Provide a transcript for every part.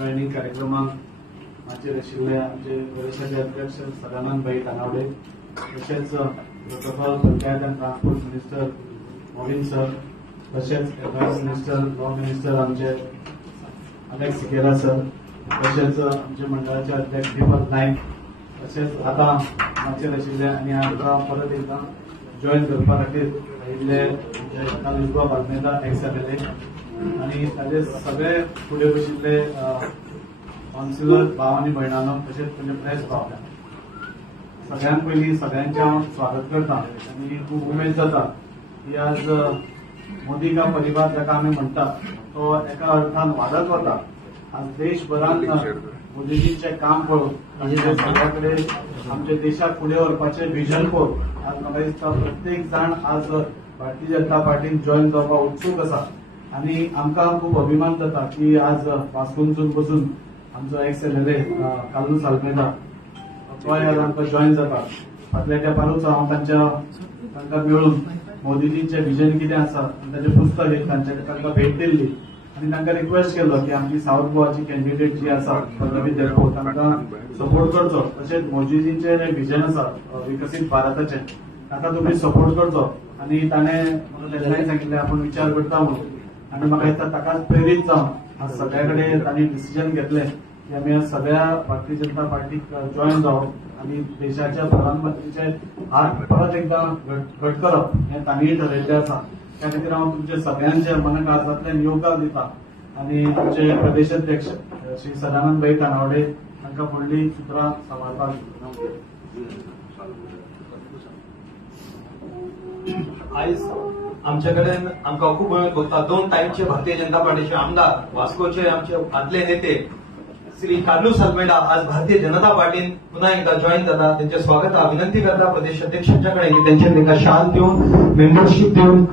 Joining कार्यक्रमाक हाजेर आशिल्ले आमचे प्रदेशाचे अध्यक्ष सदानंद भाई तानावडे, तशेंच protocol panchayat and transport minister Mauvin sir, तशेंच एडवायस मिनिस्टर लॉ मिनिस्टर आमचे अलेक्स सिकेरा सर, तशेंच आमचे मंडळाचे अध्यक्ष दीपक नाईक, तशेंच आता हाजेर आशिल्ले आनी आमकां परत एकदां जॉईन करपा खातीर आयिल्ले कालुजबा बालमेदा एक्स MLA आनी ताजे सगळे फुडें बशिल्ले काउन्सिलर भाव आनी भयणांनो, तशेंच तुमचे प्रेस भावल्या, सगळ्यांत पयलीं सगळ्यांचे हांव स्वागत करता आनी खूब उमेद जाता की आज मोदी का परिवार जाका आमी म्हणटा तो एका अर्थान वाडत वता. आज देशभरांत मोदीजींचें काम पळोवन आनी सगळ्या कडेन आमच्या देशाक फुडें व्हरपाचें विजन पळोवन आज म्हाका दिसता प्रत्येक जाण आज भारतीय जनता पार्टीन जॉईन जावपाक उत्सूक आसा आनी आमकां खूब अभिमान जाता की आज वास्कोनसून बसून आमचो एक्स MLA कार्लोस आल्मेदा तोय आज आमकां जॉईन जाता. फाटल्या तेंपारूच हांव तांकां मेळून मोदीजींचें विजन कितें आसा ताचें पुस्तक एक तांकां भेट दिल्ली आनी तांकां रिक्वेस्ट केलो की आमची साऊथ गोवाची कॅन्डिडेट जी आसा पल्लवी देरपो तांकां सपोर्ट करचो. तशेंच मोदीजींचें जें विजन आसा विकसीत भारताचें ताका तुमी सपोर्ट करचो आनी ताणें म्हाका तेन्नाय सांगिल्लें आपूण विचार करता म्हणून आनी म्हाका दिसता ताकाच प्रेरीत जावन आज सगळ्या कडेन तांणी डिसिजन घेतलें की आमी आज सगळ्या भारतीय जनता पार्टीक जॉईन जावप आनी देशाच्या प्रधानमंत्रीचे हात परत एकदां घट करप हें तांणीय ठरयिल्लें आसा. त्या खातीर हांव तुमचे सगळ्यांचे मनकाळजांतल्यान योगदान दिता आनी आमचे प्रदेशाध्यक्ष श्री सदानंद भाई तानावडे तांकां फुडलीं सुत्रां सांबाळपाक. आयज आमचे कडेन आमकां खूब उमेद भोगता 2 टायमचे भारतीय जनता पार्टीचे आमदार वास्कोचे आमचे आदले नेते श्री कार्लोस आल्मेदा आज भारतीय जनता पार्टीन पुन्हा एकदा जॉईन जाता. त्यांचे स्वागत विनंती करता प्रदेश अध्यक्षांच्या कडे की त्यांचे तांकां शाल दिवन मेंबरशीप दिवन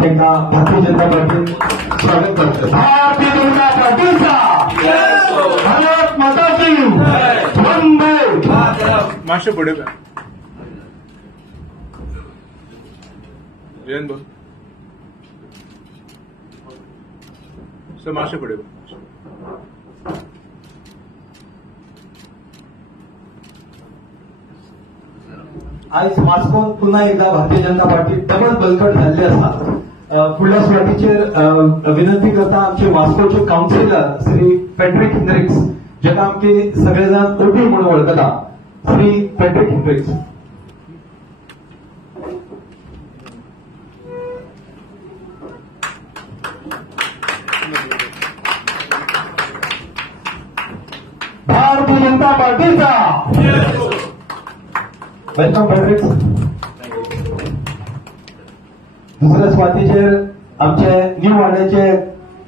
तांकां भारतीय जनता पार्टीन स्वागत करतात. भारतीय जनता पार्टीचा भारत माता की वंदे मातरम. मातशें फुडें जयंत बोल सर, मातशें फुडें आयज वास्कोन पुन्हा एकदा भारतीय जनता पार्टी डबल बलकट जाल्ली आसा. फुडल्या सुवातीचेर विनंती करता आमचे वास्कोचे काउन्सिलर श्री पेट्रिक हिंड्रिक्स, जेका आमचे सगळेजाण ओपी म्हणून वळखता, श्री पेट्रिक हिंड्रिक्स. भारतीय जनता पार्टीचा वेलकम पेट्रिक. दुसऱ्या सुवातीचेर आमचे न्यू वाड्याचे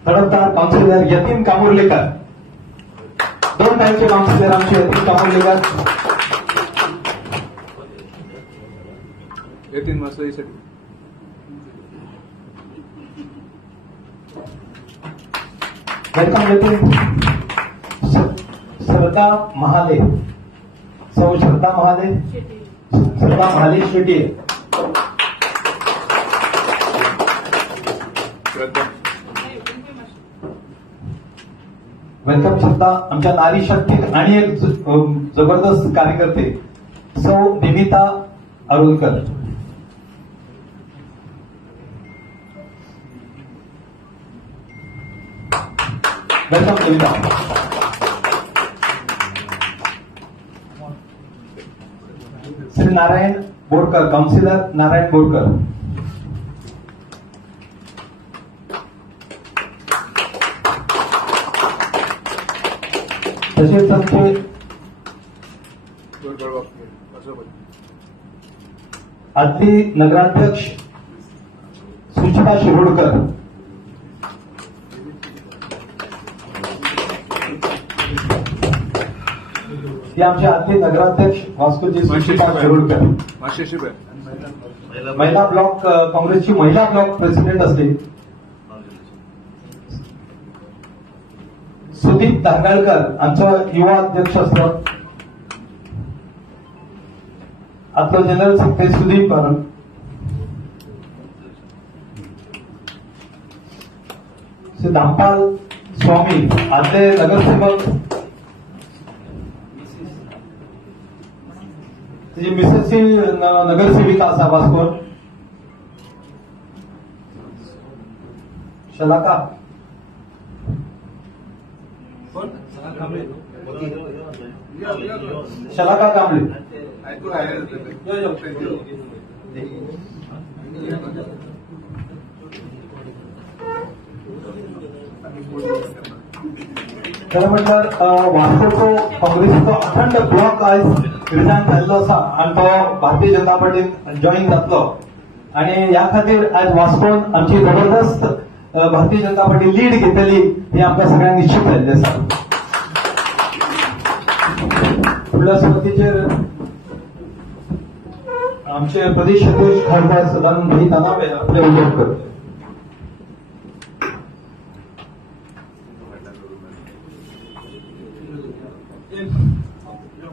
तडफदार काउन्सिलर यतीन कामुर्लेकर, 2 टायमचे काउन्सिलर आमचे यतीन कामुर्लेकर. येतीन मास्टर वेलकम यतीन. श्रद्धा महाले, सौ श्रद्धा महाले शेट्टी. वेलकम श्रद्धा. आमच्या नारी शक्तीत आणि एक जबरदस्त कार्यकर्ते सौ निमिता अरुलकर. वेलकम निमिता. श्री नारायण बोरकर, काउन्सिलर नारायण बोरकर. तसेच आमचे आदली नगराध्यक्ष सुचिता शिरोडकर. ती आमचे आदली नगराध्यक्ष वास्कोची सुचिता शिरोडकर. महिला ब्लॉक काँग्रेसची महिला ब्लॉक प्रेसिडेंट असते. सुदीप धांगळकर आमचा युवा अध्यक्ष असतो. आपलं जनरल सेक्रेटरी सुदीप श्री धामपाल स्वामी आदले नगरसेवक त्याची मिसेसची नगरसेविका असा वास्कोर शलाका शलाका कांबळे खरं म्हटल्यार वास्कोचो काँग्रेसीचो अखंड ब्लॉक आयज रिजायन जाल्लो आसा आनी तो भारतीय जनता पार्टीन जॉईन जातलो आणि ह्या खातीर आज वास्कोन आमची जबरदस्त भारतीय जनता पार्टी लीड घेतली हे आमकां सगळ्यांक निश्चित जाल्लें आसा. फुडल्या सुवातेचेर आमचे प्रदेश अध्यक्ष खासदार सदानंद भाई तानावडे आपले उल्लेख करतले.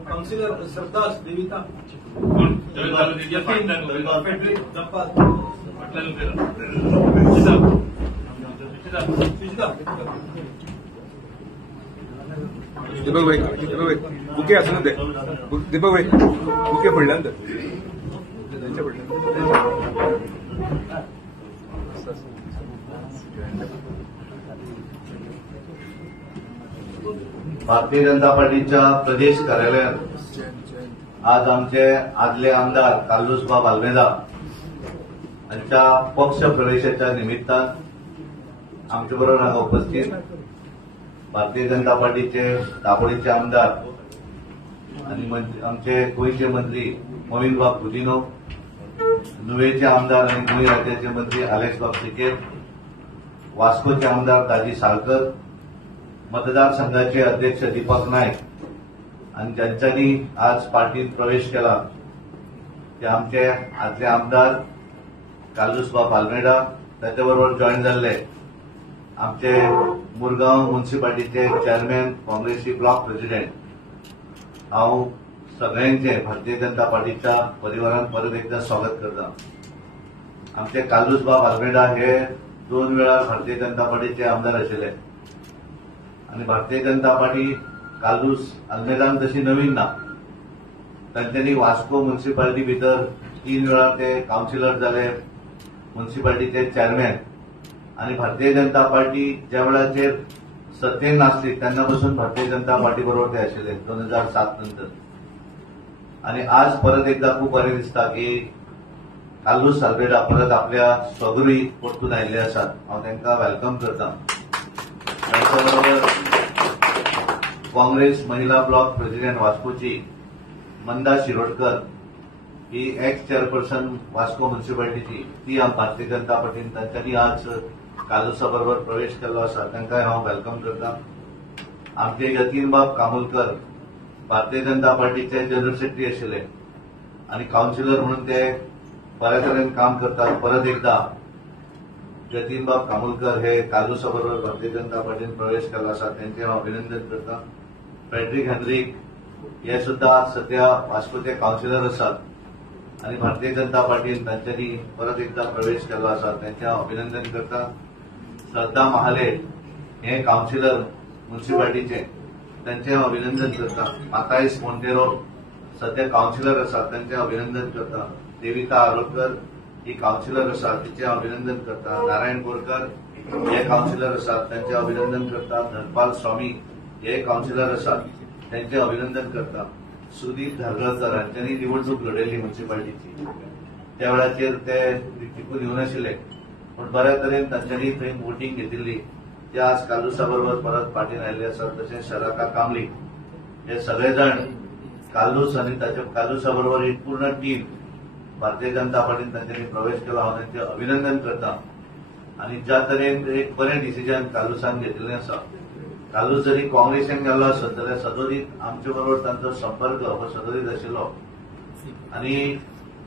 काउन्सिलर सरदास देविता दीपक भाई बुके असं दे दीपक भाई बुके पडल्यान त्यांच्या भारतीय जनता पार्टीच्या प्रदेश कार्यालयात आज आमचे आदले आमदार कार्लोसबाब आल्मेदा यांच्या पक्ष प्रवेशाच्या निमित्तान आमचे बरोबर हांगा उपस्थित भारतीय जनता पार्टीचे दाबोळीचे आमदार आणि आमचे गोयचे मंत्री मोविनबाब गुदिनो, नुवेचे आमदार आणि गोंय राज्याचे मंत्री अलेक्सबाब सिकेर, वास्कोचे आमदार दाजी साळकर, मतदारसंघाचे अध्यक्ष दीपक नायक आणि ज्यांच्यानी आज पार्टीत प्रवेश केला ते आमचे आदले आमदार कार्लोसबाब आल्मेदा, त्याच्याबरोबर जॉईन झाले आमचे मुरगांव म्युनिसिपालिटीचे चेअरमॅन काँग्रेसी ब्लॉक प्रेसिडेंट. हांव सगळ्यांचे भारतीय जनता पार्टीच्या परिवारान परत एकदा स्वागत करता. आमचे कार्लोसबाब आल्मेदा हे 2 वेळा भारतीय जनता पार्टीचे आमदार आशिल्ले आणि भारतीय जनता पार्टी कार्लोस आल्मेदान तशी नवीन ना. तांच्यांनी वास्को म्युनिसिपालिटी भितर 3 वेळा ते काउन्सिलर जाले, म्युनिसिपालिटीचे चेअरमॅन आणि भारतीय जनता पार्टी ज्या वेळाचेर सत्तेन नासली तेन्ना पासून भारतीय जनता पार्टी बरोबर ते आशिल्ले 2007 नंतर. आणि आज परत एकदा खूप बरें दिसता की कार्लोस आल्मेदा परत आपल्या स्वगृही परतून आयिल्ले आसात. हांव तांकां वेलकम करता. त्याचबरोबर काँग्रेस महिला ब्लॉक प्रेसिडेंट वास्कोची मंदा शिरोडकर ही एक्स चेअरपर्सन वास्को म्युनिसिपालिटीची ती भारतीय जनता पार्टीन तांच्यांनी आज कार्लोसा बरोबर प्रवेश केल्लो आसा. तांकांय हांव वेलकम करता. आमचे यतीनबाब कामुलकर भारतीय जनता पार्टीचे जनरल सेक्रेटरी आशिल्ले आणि काउन्सिलर म्हणून ते बऱ्या तरेन काम करतात. परत एकदा यतीनबाब कामुलकर हे कार्लोसा बरोबर भारतीय जनता पार्टीन प्रवेश केल्लो आसा, त्यांचे हांव अभिनंदन करता. फ्रेडरिक हेनरिक हे सुद्धा सध्या वास्कोचे काउन्सिलर आसात आणि भारतीय जनता पार्टीन तांच्यांनी परत एकदा प्रवेश केल्लो आसा, त्यांचे हांव अभिनंदन करता. श्रद्धा महाले हे काउन्सिलर म्युनिसिपालिटीचे, त्यांचे हांव अभिनंदन करता. माताईस मोंटेरो सध्या काउन्सिलर आसात, त्यांचे हांव अभिनंदन करता. देविता आरोडकर ही काउन्सिलर आसात, तिचे हांव अभिनंदन करता. नारायण बोरकर हे काउन्सिलर आसात, त्यांचे हांव अभिनंदन करता. धनपाल स्वामी हे काउन्सिलर आसात, त्यांचे अभिनंदन करता. सुदीप धारगळकर हांच्यांनी निवडणूक लढयली म्युनिसिपालिटीची, त्या वेळाचेर ते जिखून येवं नाशिल्ले, पण बऱ्या तरेन तांच्यांनी थंय वोटींग घेतिल्ली. ते आज कार्लोसा बरोबर परत पार्टीन आयिल्ले आसात. तशेंच शलाका कांबळी हे सगळे जाण कार्लोस आनी ताच्या कार्लोसा बरोबर एक पूर्ण टीम भारतीय जनता पार्टीन तांच्यांनी प्रवेश केला. हांव तांचे अभिनंदन करता. आणि ज्या तरेन एक बरें डिसिजन कार्लोसान घेतिल्लें आसा. कार्लोस जरी काँग्रेसीन गेल्लो आसत जाल्यार सदोदीत आमचे बरोबर तांचो संपर्क हो सदोदीत आशिल्लो आणि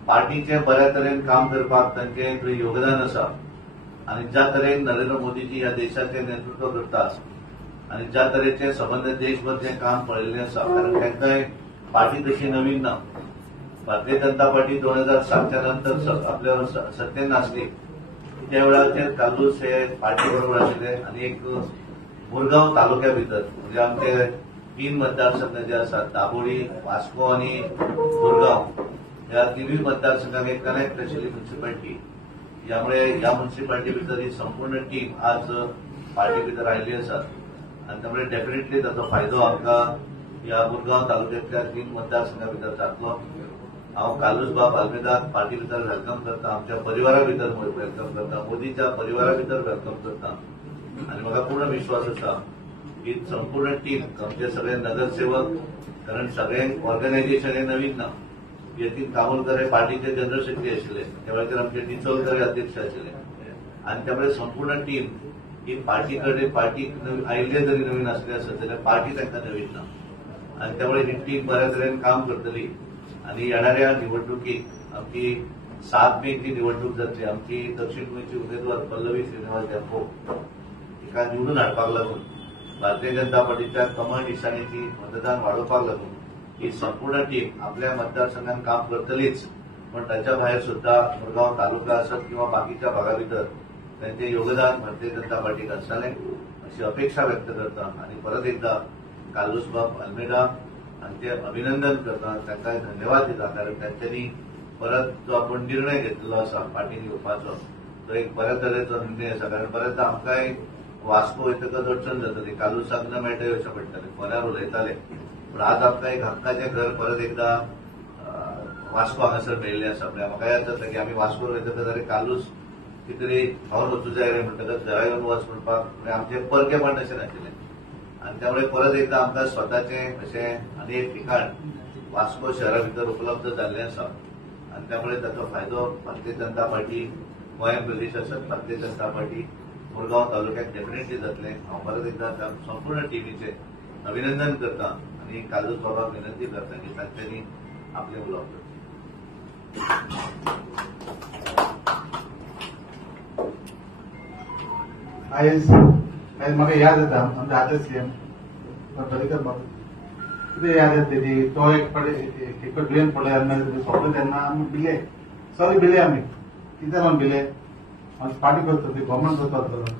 पार्टीचे बऱ्या तरेन काम करपाक तांचें थंय योगदान आसा. आणि ज्या तरेन नरेंद्र मोदीजी ह्या देशाचें नेतृत्व करतात आणि ज्या तरेचे संबंद देशभरचें काम पळयल्लें आसा, कारण तांकांय पार्टी तशी नवीन ना. भारतीय जनता पार्टी 2007च्या नंतर आपल्या सत्तेन नासली त्या वेळाचेर कार्लोस हे पार्टी बरोबर आशिल्ले आणि एक मुरगांव तालुक्या भितर म्हणजे आमचे 3 मतदारसंघ जे आसात दाबोळी, वास्को आणि मुरगांव ह्या 3 मतदारसंघांक एक कनेक्ट आशिल्ली म्युन्सिपालिटी. यामुळे ह्या म्युन्सिपालिटी भितर ही संपूर्ण टीम आज पार्टी भितर आयिल्ली आसा आणि त्यामुळे डेफिनेटली ताचो फायदो आमकां ह्या मुरगांव तालुक्यांतल्या 3 मतदारसंघां भितर जातलो. हांव कालूस बाब आल्मेदाक पार्टी भितर वेलकम करता, आमच्या परिवारा भितर वेलकम करता, मोदीच्या परिवारा भितर वेलकम करता आणि म्हाका पूर्ण विश्वास आसा की संपूर्ण टीम आमचे सगळे नगरसेवक, कारण सगळे ऑर्गनायझेशन हे नवीन ना. यतीन कामोलकर हे पार्टीचे जनरल सेक्रेटरी आशिल्ले, त्या वेळार आमचे डिचोलकर अध्यक्ष आशिल्ले आणि त्यामुळे संपूर्ण टीम ही पार्टी आयिल्ले जरी नवीन असले आसत जाल्यार पार्टी तांकां नवीन ना आणि त्यामुळे ही टीम बऱ्या तरेन काम करतली आणि येणाऱ्या निवडणुकीत आमची 7 मेची निवडणूक जातली. आमची दक्षिण गोंयची उमेदवार पल्लवी श्रीनिवास डेपो तिका निवडून हाडपाक लागून भारतीय जनता पार्टीच्या कमळ निशाणीची मतदान वाडोवपाक लागून ही संपूर्ण टीम आपल्या मतदारसंघात काम करतलीच, पण ताच्या भायर सुद्धा मुरगांव तालुका आसत किंवा बाकीच्या भागा भितर त्यांचे योगदान भारतीय जनता पार्टीक आसतलें अशी अपेक्षा व्यक्त करता आणि परत एकदा कालूस बाब आल्मेदा हांचे अभिनंदन करता, तांकां धन्यवाद दिता, कारण तांच्यांनी परत जो आपण निर्णय घेतलेलो आसा पार्टीन येवपाचो तो एक बऱ्या तरेचो निर्णय आसा. कारण बरेचदा आमकांय वास्को येतकच अडचण जाताली, कालूसाक न मेळटय अशें पडटालें, फोनार उलयताले, पण आज आमकां एक हक्काचें घर परत एकदा वास्को हांगासर मेळिल्लें आसा. म्हणजे म्हाका याद जाता की आमी वास्को वयतकच अरे कालूस कितें तरी खावन वचूं जाय रे म्हणटकच घरा येवन वच म्हणपाक म्हणजे आमचें परकेपण अशें नाशिल्लें आणि त्यामुळे परत एकदा आमकां स्वताचें अशें अनेक ठिकाण वास्को शहरा भितर उपलब्ध जाल्लें आसा आणि त्यामुळे ताचो फायदो भारतीय जनता पार्टी गोंय प्रदेश आसत, भारतीय जनता पार्टी मुरगांव तालुक्यात डेफिनेटली जातलें. हांव परत एकदा त्या संपूर्ण टिमीचें अभिनंदन करता आणि कालूस बाबाक विनंती करता की तांच्यांनी आपलें उलोवप करचें. आयज म्हाका याद येता आमचे आदले सीएम पर्रीकर बाब कितें याद येता तेजी तो एक फावटी ड्रेन पडले सोंपले तेन्ना आमी भिले, सगळे भिले आमी कितें लागून भिले, आमची पार्टी करता ती गव्हर्मेंट करता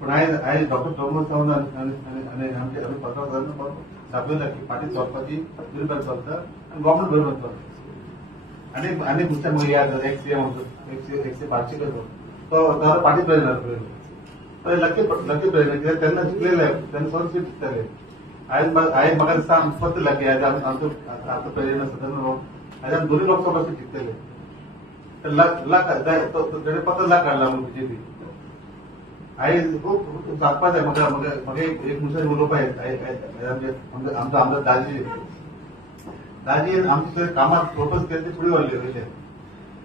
पण आयज डॉक्टर थॉमस सावंत आनी आमचे पत्रकार दाखयला की पार्टी चलपाची बिलकुल चलता आनी गव्हर्मेंट बरोबर चलता. आनी दुसरें म्हाका याद जाता एक सीएम एक पार्टीकर तो पार्टी प्रेसिडेंट लकी प्रेसिडेंट तेन्ना जिखलेले तेन्ना सगळे सीट जिखताले. आयज म्हाका दिसता आमी फक्त लकी आयज आमचो प्रेसिडेंट आसा तेन्ना आयज आमी 2 लोकसभा सीट जिखतले. तेणे फक्त लक हाडला म्हणून बीजेपी. आयज खूब सांगपा जाय म्हाका एक मुसळ उलोवपा आमचो आमदार दाजी आमची कामां प्रोपोज केली ती फुडें व्हरले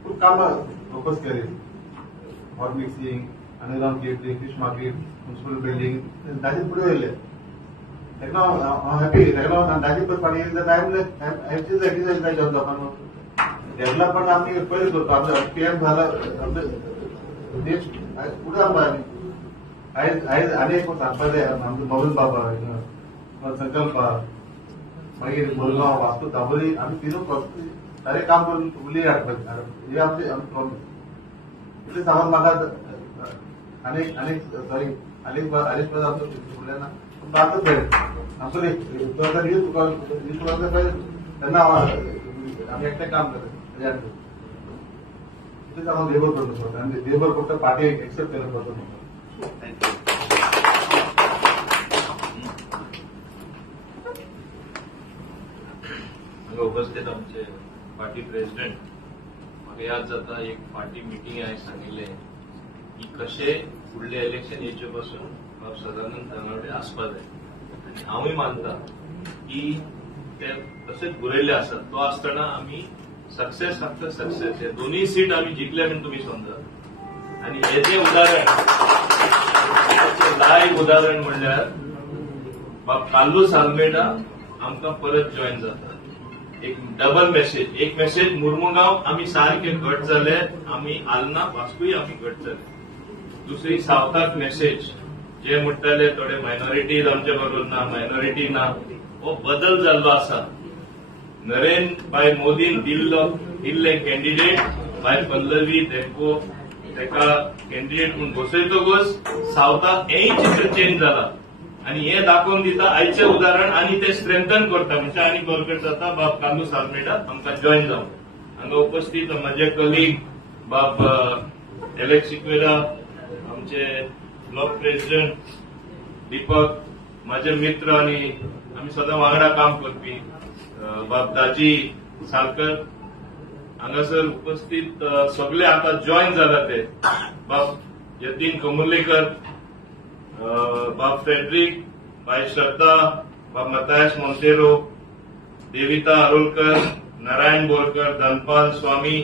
खूब कामां प्रोपोज केली, hot mixing, underground gate, fish market, municipal building दाजी फुडें व्हरले. तेका हांव हॅपी तेका दाजी पळय फाटीं येयले जाल्यार एक्टिसायज जाय जॉब लोकांक डेव्हलपमेंट आमी पयलीं करता. आमचो पीएम जाला देश फुडें आमकां आयज आनी एक सांगपा जाय आमचो मोहन बाबा संकल्प मागीर मुरगांव वास्को दाबोळी आमी तिनूय सारे काम करून उली हाडपाचें हे आमचे प्रॉमिस. इतलें सांगून म्हाका आनीक सॉरी आनीक आमचो फुडल्यान आमचो फ्रेंड आमचो 2020 तेन्ना आमी एकटें काम करता इतलें सांगून देवर करता आनी देवर करता पार्टी एक्सेप्ट केलं करता. उपस्थित आमचे पार्टी प्रेसिडेंट म्हाका याद जाता एक पार्टी मिटींग हांवें सांगिल्लें की कशें फुडलें इलेक्शन येवचे पासून बाब सदानंद तानावडे आसपा जाय आनी हांवूय मानता की ते तशेंच बरयल्ले आसात. तो आसतना आमी सक्सेस आफ्टर सक्सेस हे दोनूय सीट आमी जिखले म्हण तुमी समजा आनी हेजें लायव्ह उदाहरण म्हणल्यार बाब कालूस आल्मेडा आमकां परत जॉइन जाता. एक डबल मेसेज, एक मेसेज मुरमुगांव आमी सारखे घट जाले, आमी आलना वास्कोय आमी घट जाले. दुसरी सावथाक मेसेज जे म्हणटाले थोडे मायनॉरिटीज आमचे बरोबर ना, मायनॉरिटी ना, हो बदल जाल्लो आसा. नरेंद्र भाई मोदीन दिल्ले कॅन्डिडेट बाय पल्लवी तेका कॅन्डिडेट म्हणून बसयतकच सावथाक हेय चित्र चेंज जाला. आणि हे दाखोवन दिता आयचे उदाहरण आणि ते स्ट्रेंथन करता म्हणजे आनी बळकट जाता बाब कालू सालमेडा आमकां जॉईन जावन हांगा उपस्थित म्हजे कलीग बाब एलेक्स सिक्वेरा आमचे ब्लॉक प्रेसिडेंट दीपक माझे मित्र आणि आम्ही सदां वांगडा काम करपी बाब दाजी सालकर हांगासर उपस्थित सगळे आता जॉईन जाला ते बाब यतीन कमुर्लेकर बाब फ्रेडरिक बाय श्रद्धा बाब मतायश मोंटेरो देविता अरोलकर नारायण बोरकर धनपाल स्वामी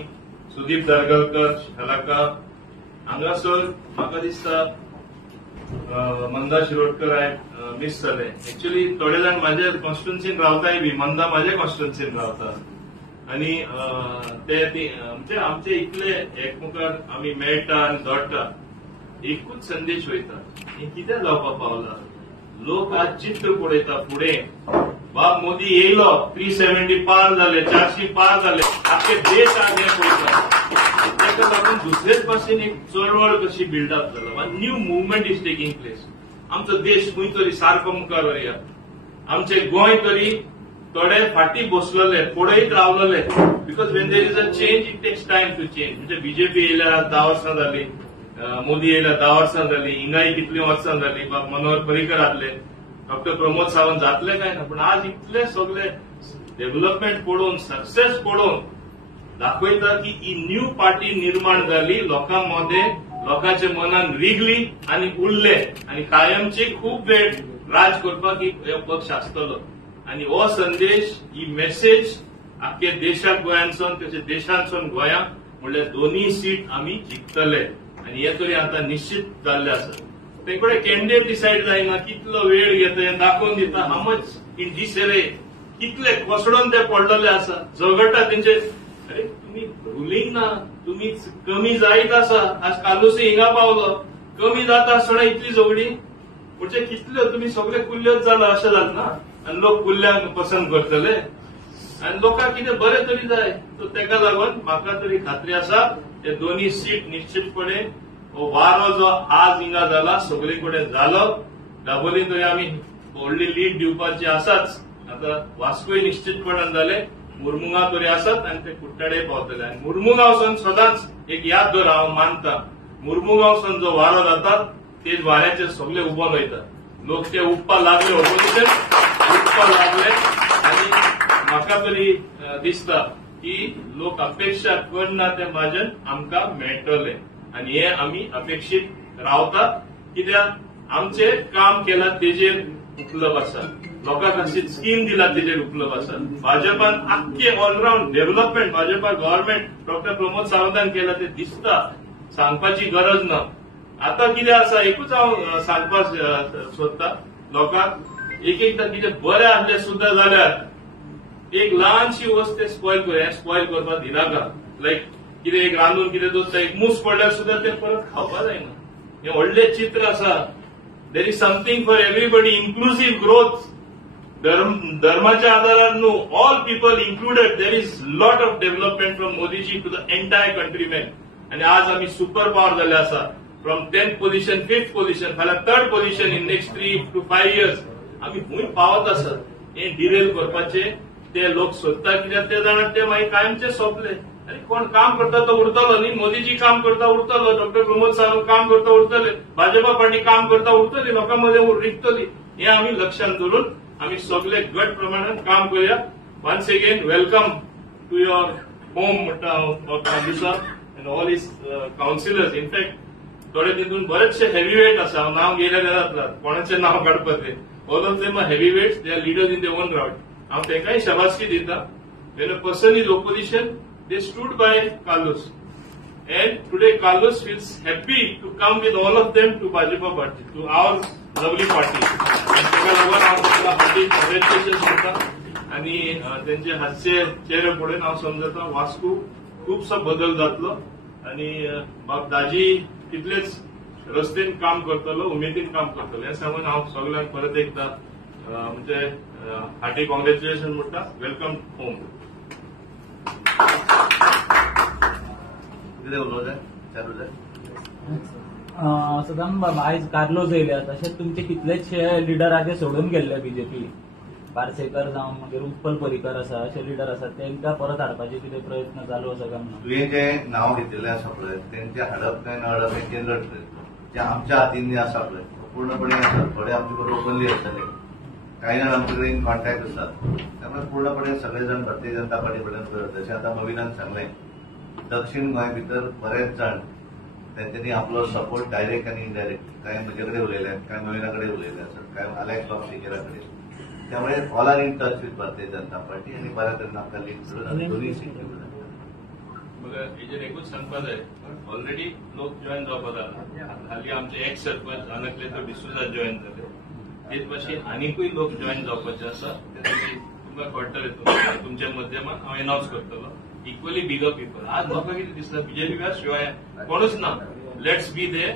सुदीप दरगलकर शलाका हांगासर म्हाका दिसता मंदा शिरोडकर हांवें मिस जाले एक्चुअली थोडे जाण माझ्या कॉन्स्टिट्युन्सीन रावताय बी मंदा माझ्या कॉन्स्टिट्युन्सीन रावता आणि ते म्हणजे आमचे इतले एकमुखार आमी मेळटा आनी जोडटा एकूच संदेश वयता हे कितें जावपाक पावला लोक आज चित्र पळयता फुडें बाब मोदी येयलो 370 पार जाले 400 पार जाले आख्खे देश आज हे पळयता ताका लागून दुसरेच भाशेन एक चळवळ कशी बिल्डअप जाला वा new movement is taking place आमचो देश खंय तरी सारको मुखार व्हरया आमचे गोंय तरी थोडे फाटी बसलेले पळयत रावलेले because when there is a change it takes time to change म्हणजे बीजेपी येयल्यार 10 वर्सां जाली मोदी येयल्यार 10 वर्सां जाली हिंगाय कितली वर्सां जाली बाब मनोहर पर्रीकर आसले डॉक्टर प्रमोद सावंत जातले काय ना पण आज इतले सगळे डेव्हलपमेंट पळोवन सक्सेस पळोवन दाखयता की ही न्यू पार्टी निर्माण जाली लोकांमध्ये लोकांच्या मनान रिगली आणि उरले आणि कायमचे खूप वेळ राज करपाक हो पक्ष आसतलो आणि हो संदेश ही मेसेज आख्खे देशाक गोंयांसून तशें देशांसून गोंयांक म्हणल्यार दोन्ही सीट आमी जिखतले आणि हे तरी आता निश्चित जाल्ले आसा ते कडेन कॅन्डिडेट डिसायड जायना कितलो वेळ घेता हें दाखोवन दिता हाऊ मच इन डिसेरे कितले कोसडून ते पडलेले आसा झगडटा तेंचे अरे तुम्ही रुलींग ना तुम्ही कमी जायत आसा आज कालूसी हिंगा पावलो कमी जाता आसतना इतली झगडी म्हणजे कितल्यो तुम्ही सगळे कुल्ल्योच जाला अशें जाता ना आणि लोक कुल्ल्यांक पसंत करतले आणि लोकांक कितें बरें तरी जाय सो तेका लागून म्हाका तरी खात्री आसा ते दोन्ही सीट निश्चितपणे हो वारो जो आज हिंगा जाला सगळे कडेन जालो दाबोलीन तरी आमी व्हडली लीड दिवपाची आसाच आता वास्कोय निश्चितपणान जाले मुर्मुगांव तरी आसात आणि ते कुट्टाडे पावतले आणि मुर्मुगांवसून सदांच एक याद दवर हांव मानता मुर्मुगांवसून जो वारो जाता ते वाऱ्याचे सगळे उबोन वयतात लोक ते उपा लागले ऑपोजिशन उपा लागले आणि म्हाका तरी दिसता की लोक अपेक्षा करना ते माजन आमकां मेळटले आणि हे आमी अपेक्षीत रावतात कित्याक आमचे काम केला तेजेर उपलब्ध आसा लोकांक अशी स्कीम दिला तेजेर उपलब्ध आसा भाजपान आख्खे all round development Bhajpa government doctor Pramod सावंतान केला ते दिसता सांगपाची गरज ना आता कितें आसा एकूच हांव सांगपाक सोदता लोकांक एकदा कितें बरें आसलें सुद्दां जाल्यार एक ल्हानशी वस्त ते स्पॉयल करपाक दिनाका लायक कितें एक रांदून कितें दोत्ता एक मूस पडल्यार सुद्दां ते परत खावपाक जायना हें व्हडलें चित्र आसा there is something for everybody inclusive growth धर्माच्या आदारान न्हू all people included there is lot of development from Modiji to the entire countryman आणि आज आमी सुपर पॉवर जाल्ले आसा from 10th position 5th position फाल्यां 3rd position in next 3 to 5 years आमी खूंय पावत आसात हें डिरेल करपाचे ते लोक सोदता कित्याक ते जाणात ते मागीर कायमचे सोंपले आनी कोण काम करता तो उरतलो न्ही मोदीजी काम करता उरतलो डॉक्टर प्रमोद सावंत काम करता उरतले भाजपा पार्टी काम करता उरतली लोकांमध्ये रिकतली हे आमी लक्षांत दवरून आमी सगळे गट प्रमाणात काम करूया once again welcome to your home म्हणटा and all is councillors in fact थोडे तितून बरेचशे हेवीवेट आसा हांव नांव गेल्या जातात कोणाचें नांव काडपाचें all of them are heavyweights they are leaders in their own रावट हांव तांकांय शाबासकी दिता when a person is opposition they stood by Carlos and today Carlos feels happy to come with all of them to Bhajapa party to our lovely party and तेका लागून हांव तुमकां हार्दिक congratulations करता आनी तेंचे हास्य चेहरे पळोवन हांव समजता वास्को खूबसो बदल जातलो आनी बाब दाजी तितलेच रस्तेन काम करतलो उमेदीन काम करतलो हें सांगून हांव सगळ्यांक परत एकदा म्हणजे हार्टी कॉंग्रॅच्युलेशन म्हणटा वेलकम होम कितें उलोवंक जाय विचारूंक जाय सदाम आयज कार्लोस येयल्या तशेंच तुमचे कितलेशे लिडर आगे सोडून गेल्ले बीजेपी. पार्सेकर जावं मागीर उत्पल पर्रीकर आसा अशे लिडर आसात तांकां परत हाडपाचे कितें प्रयत्न चालू आसा काय म्हणून? तुवें जे नांव घेतिल्लें आसा पळय तेंचे हाडप काय न हाडप हें केंद्र ठरयतलो. जे आमच्या हातीन आसा पळय पूर्णपणे आसात. थोडे आमचे बरोबर ओपनली आसतले, काही जाण आमचे कडेन इन कॉन्टॅक्ट असतात. त्यामुळे पूर्णपणे सगळेजण भारतीय जनता पार्टी कडेन करत. जशें आतां नविनान सांगलें, दक्षिण गोंय भितर बरेच जाण त्यांच्यानी आपलो सपोर्ट डायरेक्ट आणि इनडायरेक्ट काय म्हजे कडेन उलयले, काय नविना कडेन उलयले आसात, काय अलेक्स टॉप सिकेरा कडेन. त्यामुळे all are in touch with Bharatiya Janata party आणि बऱ्या तरेन आमकां लिंक करून आमी दोनूय सीटी बघा हेजेर एकूच सांगपा जाय, ऑलरेडी लोक जॉईन जावपाक लागला. हालीं आमचे एक्स सरपंच अनकले तो डिसुजा जॉईन जाले. तेच भाशेन आनीकूय लोक जॉईन जावपाचे आसा. तुमकां कळटलें, तुमच्या माध्यमान हांव अनाउन्स करतलो. इक्वली बिगर पीपल. आज म्हाका कितें दिसता, बीजेपी शिवाय कोणूच ना. लेट्स बी दे,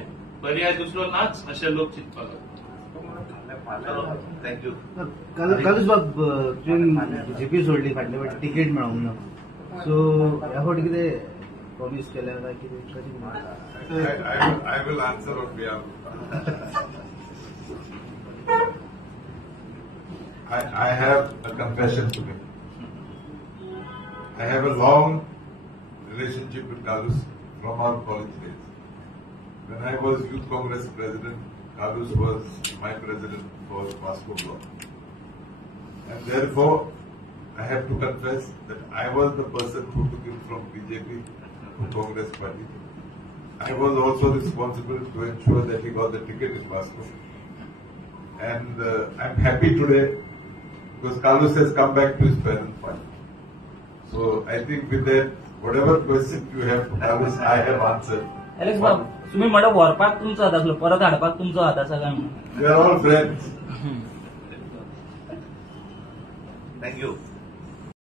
पर्याय दुसरो नाच अशे लोक चिंतपाक लागले. थँक्यू. कालूच बाब तुवें बीजेपी सोडली, फाटल्या फावटी तिकेट मेळोंक ना. सो ह्या फावटी कितें प्रॉमिस केल्या काय कितें कशें? I will answer on behalf. I have a confession to make. I have a long relationship with Kalus from our college days. When I was Youth Congress president, Kalus was my president for Vasco Block. And therefore, I have to confess that I was the person who took him from BJP to Congress party. I was also responsible to ensure that he got the ticket in Vasco. And I'm happy today because Kalus has come back to his parent party. So I think with that, whatever question you have to Kalus, I have answered. Alex बाब, तुम्ही म्हणा व्हरपाक तुमचो हात आसलो, परत हाडपाक तुमचो हात आसा काय म्हणून? We are all friends. Thank you.